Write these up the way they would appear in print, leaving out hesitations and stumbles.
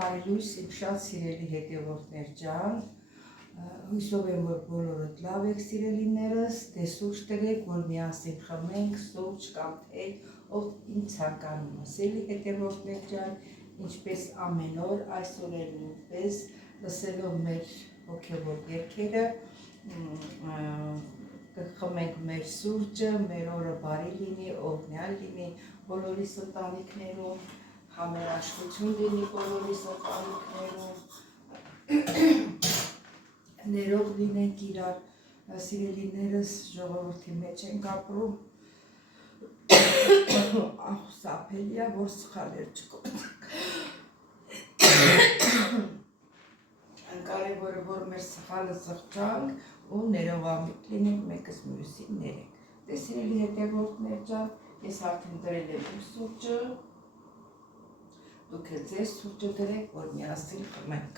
Բարելույս իմ շատ սիրելի հետևորդներ ջան, հույսով եմ, որ բոլորդ լավ եք սիրելիներս, դե սուրճ տրեք, որ միասին խմենք սուրճ կամ թե ով ինչ ցանկանում է։ Սիրելի հետևորդներ ջան, ինչպես ամեն օր, այսօր էլ նույնպես լսելով մեր հոգևոր երգերը, կխմենք մեր սուրճը, մեր օրը բարի լինի, օրհնյալ լինի բոլորիս ընտանիքներում, համերաշխություն լինի բոլորիս ընտանիքներում, ներող լինենք իրար, սիրելիներս ժողովրդի մեջ ենք ապրում, սափելի է, որ սխալներ չկործենք, կարևորը, որ մեր սխալը սղճանք ու ներողամիտ լինենք մեկս մյուսին ներենք։ Դե սիրելի հետևորդներ ջան, ես արդեն դրել եմ իմ սուրճը, դուք էլ ձեր սուրճը դրեք, որ միասին խմենք։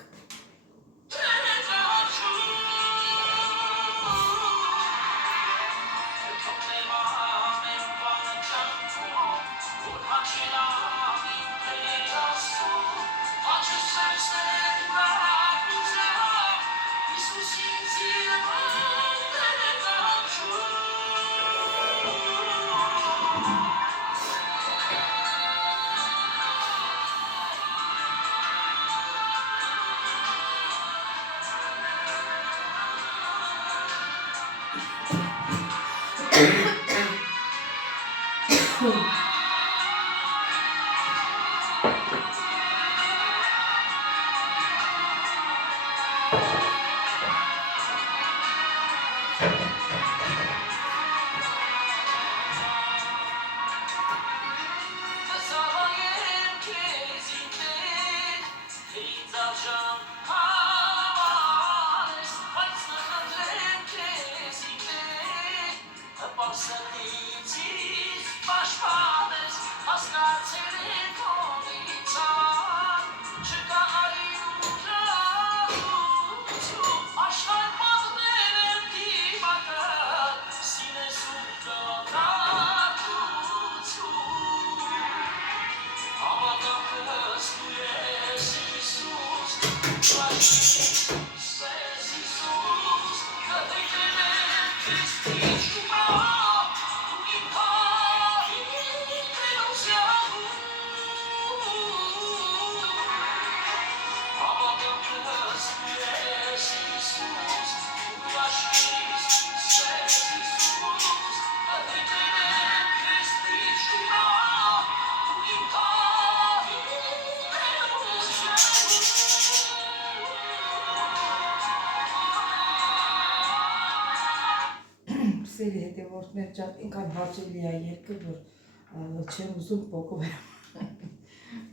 Սերի հետևորդներ ջան, ինքան հաճելի է երկը, որ չեմ ուզում պոկվել,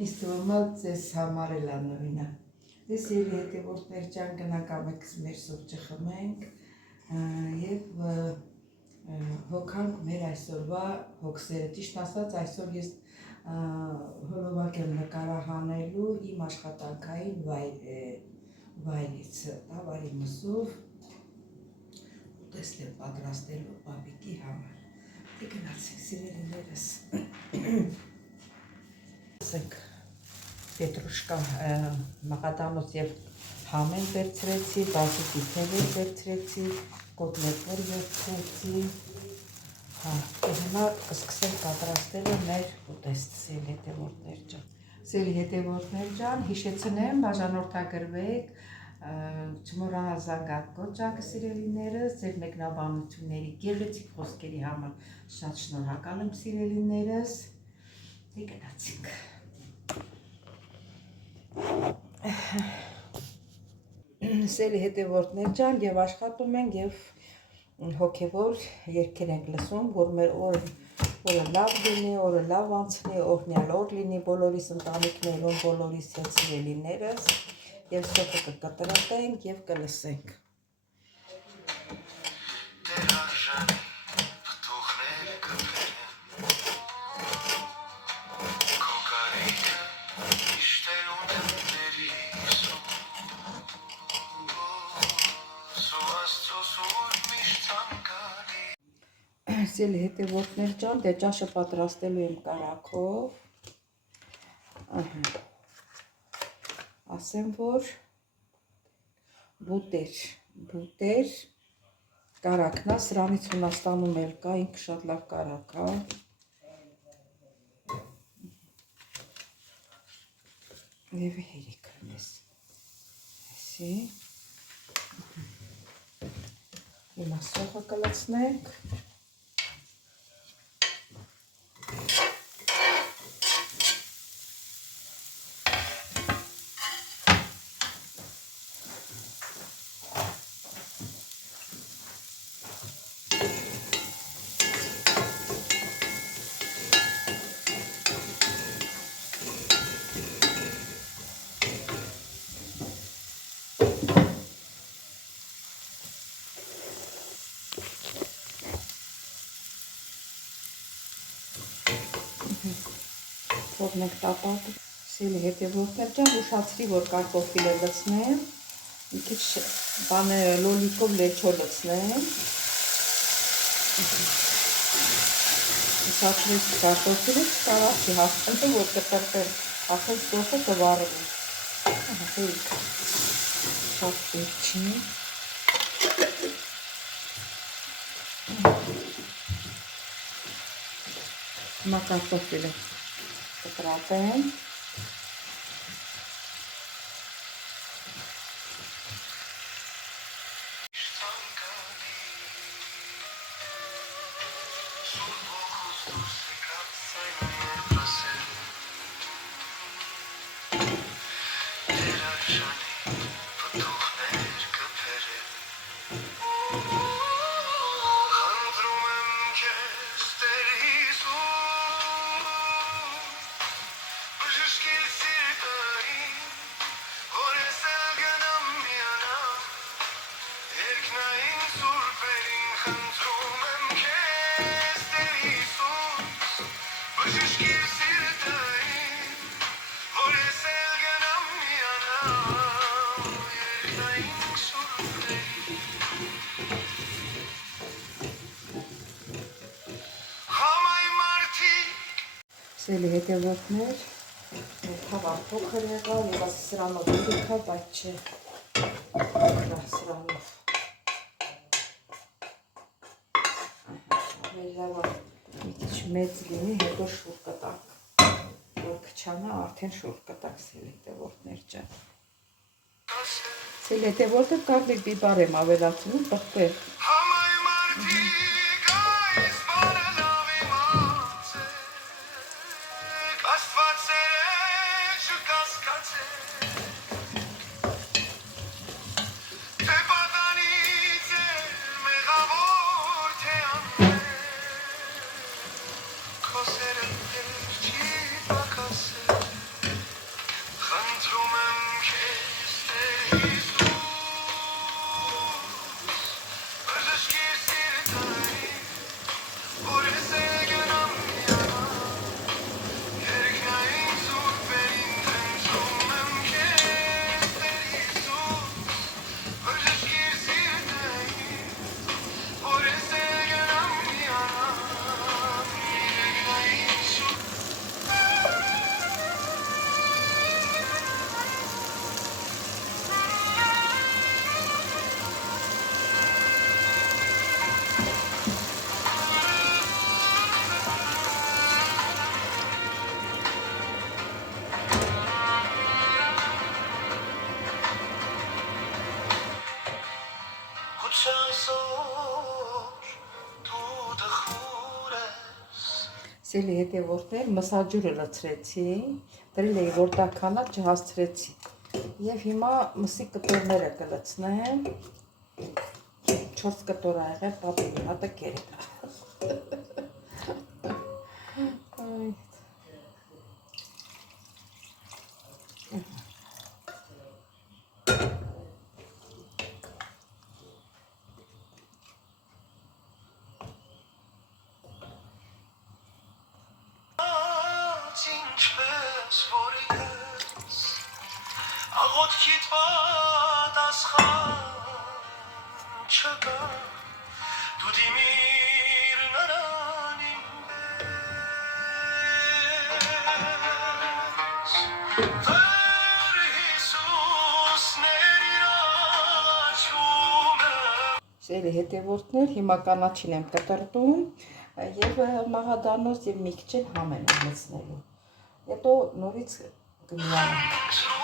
իսկ թվում է ձեզ համար էլ նույնը։ Դե սերի հետևորդներ ջան, գնանք ամենքս մեր սուրճը խմենք և հոգանք մեր այսօրվա հոգսերը։ Ճիշտ ասած, այսօր ես հոլովակ եմ նկարահանելու իմ աշխատանքային վայրից, տավարի մսով ուտեստ եմ պատրաստելու պապիկի համար։ Դե գնացինք սիրելիներս։ Ասենք պետրուշկա մաղադանոց և համեն վերցրեցի, բազուկի թևեր վերցրեցի, կոտլետներ վերցրեցի։ Հիմա սկսենք պատրաստելը մեր ուտեստ, սիրելի հետևորդներ ջան։ Սիրելի հետևորդներ ջան, հիշեցնեմ, բաժանորդագրվեք, Չմոռանալ զանգալ կոճակը սիրելիներս, ձեր մեկնաբանությունների գեղեցիկ խոսքերի համար շատ շնորհակալ եմ սիրելիներս, դե գնացինք։ Սերի հետևորդներ ջան, եւ աշխատում ենք եւ հոգեվոր երգեր ենք լսում, որ մեր օրը լավ լինի, օրը լավ անցնի, օրհնյալ օր լինի բոլորիս ընտանիքներում, բոլորիս հետ սիրելիներս, եւ ստոպը կկտրատենք եւ կլսենք։ Սիրելի հետևորդներ ջան, դե ճաշը պատրաստելու եմ կարագով, ասեմ, որ բուտեր կարագն է, սրանից Հունաստանում էլ կա, ինքը շատ լավ կարագ է, և հերիք ունես, այսի, հիմա սոխը կլցնենք, Որն ենք տապատում, սիրելի հետևորդներ ջան, ուշացրի, որ կարտոֆիլը լցնեմ, մի քիչ լոլիկով լեչո լցնեմ, ուշացրեցի կարտոֆիլը, չկարավ չի հասկանում, որ կտրտեմ, արդեն սոխը կվառվում, հերիք, շատ վերջի, հիմա կարտոֆիլը կտրատեմ, Սիրելի հետևորդներ, թավան փոքր եղավ, եւ ասի սրանով եկա, բայց չէ, սրանով, մի քիչ մեծ լինի, հետո շուռ կտակ, որ քչանա, արդեն շուռ կտակ, սիրելի հետևորդներ ջան։ Սիրելի հետևորդներ, կարմիր բիբար եմ ավելացնում, պղպեղ։ Սելի հետևորդներ մսաջուրը լցրեցի, դրել էի որ դա քանա չհասցրեցի և հիմա մսի կտորները կլցնեմ 4 կտոր ա եղել, պապի հատը կեր Սերի հետևորդներ, հիմա կանաչին եմ կտրտում և մաղադանոց և մի քիչ համ եմ լցնելու, հետո նորից կմիանանք։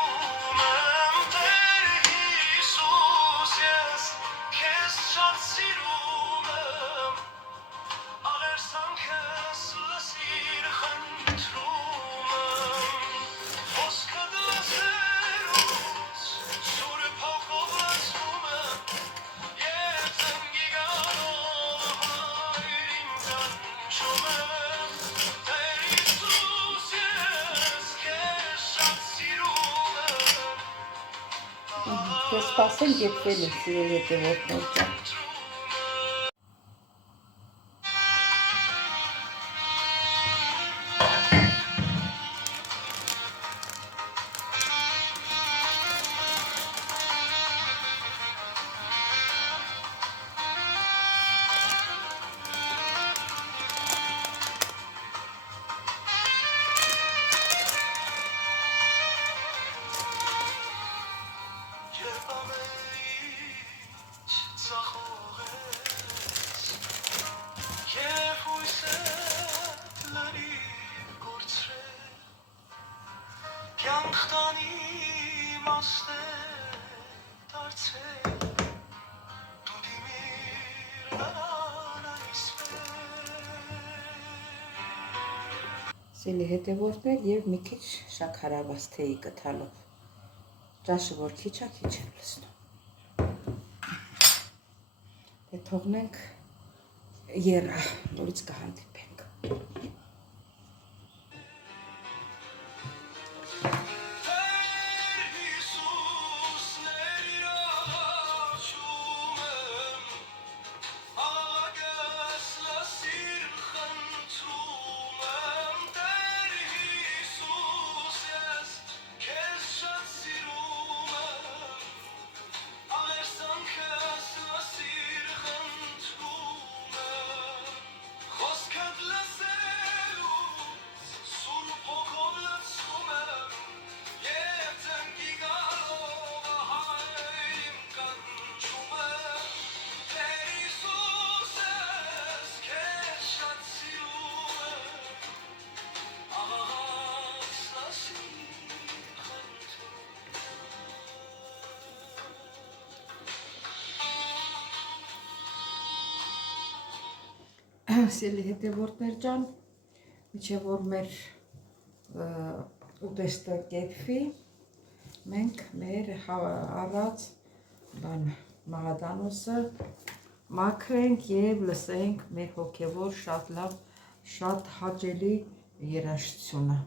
Կսպասենք եփվել է սիրելի հետևորդներ ջան։ Սելի հետևորդներ և մի քիչ շաքարավազ թեյի կթալով, ճաշը որ քիչ ա, քիչ եմ լցնում, թողնենք երա, նորից կհանդիպենք։ Սելի հետևորդներ ջան, մինչև որ մեր ուտեստը կեփվի, մենք մեր առած մաղադանոսը մաքրենք և լսենք մեր հոգևոր շատ լավ, շատ հաճելի երաժշտությունը։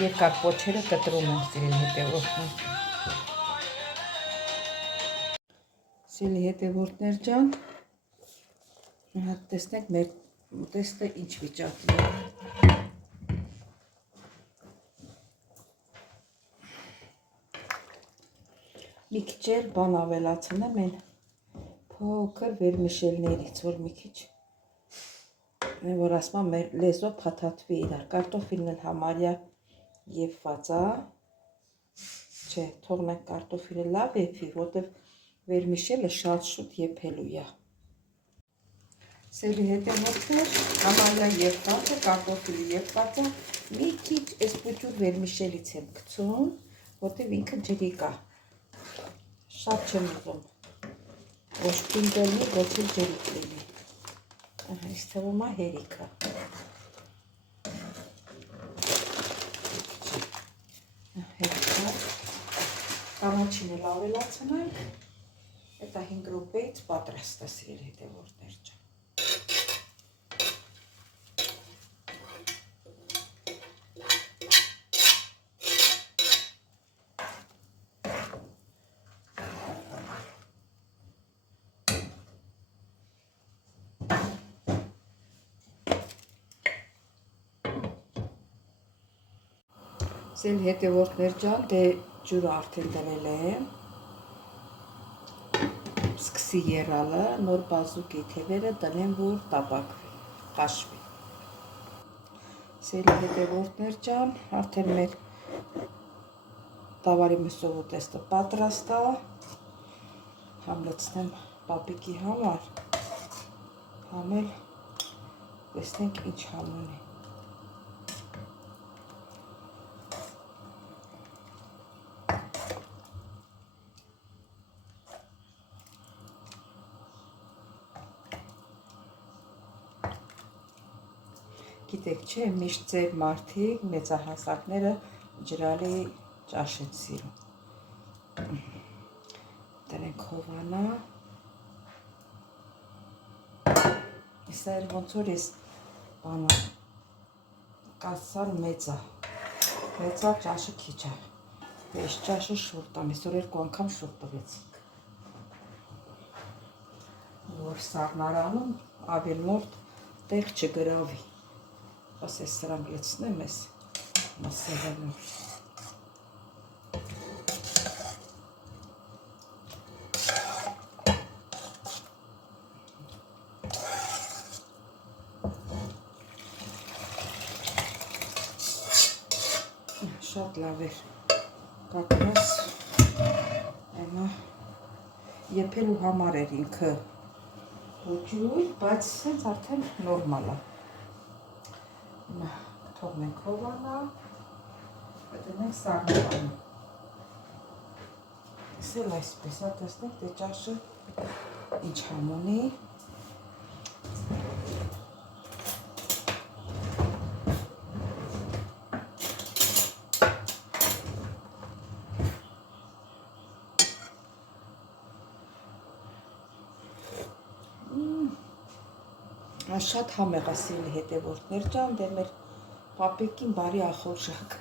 երկար պոչերը կտրում եմ սիրելի հետևորդներ։ Սիրելի հետևորդներ ջան, տեսնեք մեր ուտեստը ինչ վիճակի է։ Մի քիչ էլ բան ավելացնեմ են փոքր վերմիշելներից, որ մի քիչ որ ասում մեր լեզվը փաթաթվի իրար։ Կարտոֆիլն էլ համարյա եփված է։ Չէ, թողնենք կարտոֆիլը լավ եփի, որտեվ վերմիշելը շատ շուտ եփելու է։ Սիրելի հետևորդներ, համարյա եփված է, կարտոֆիլը եփված է, մի քիչ այս պուճուր վերմիշելից եմ գցում, որտեվ ինքը ջրիկ է։ Շատ չեմ ուզում ոչ պինդ լինի, ոչ էլ ջրիկ լինի։ Այս թվում է հերիքը։ Հերիքը։ Կանաչին էլ ավելացնենք։ Դա 5 րոպեից պատրաստ է, սիրելի հետևորդներ ջան։ Սիրելի հետևորդներ ջան, դե ջուրը արդեն դրել եմ։ Սկսի եռալը, նոր բազուկի թևերը դնեմ, որ տապակվի, խաշվի։ Սիրելի հետևորդներ ջան, արդեն մեր տավարի մսով ուտեստը պատրաստ է։ Համ լցնեմ պապիկի համար, համ էլ տեսնենք ինչ համ ունի։ Գիտեք չէ, միշտ ձեր մարդիկ, մեծահասակները ջրալի ճաշ են սիրում։ Դրենք հովանա։ Իսա էլ ոնց որ ես բանը կասան մեծ է, ճաշը քիչ է։ Ես ճաշը շուռ տամ, այսօր 2 անգամ շուռ տվեցինք։ Որ սառնարանում ավելորդ տեղ չգրավի։ Ասես սրանք լցնեմ ես մսեղենով։ Շատ լավ էր, կակնոս այնա եփելու համար էր ինքը ոճույր, բայց սենց արդեն նորմալ է։ Թողնենք հովանա, դնենք սառնարանը։ Ես էլ այսպես է, տեսնենք, դե ճաշը ինչ համ ունի։ Շատ համեղ է, սիրելի հետևորդներ ջան, դե մեր պապիկին բարի ախորժակ։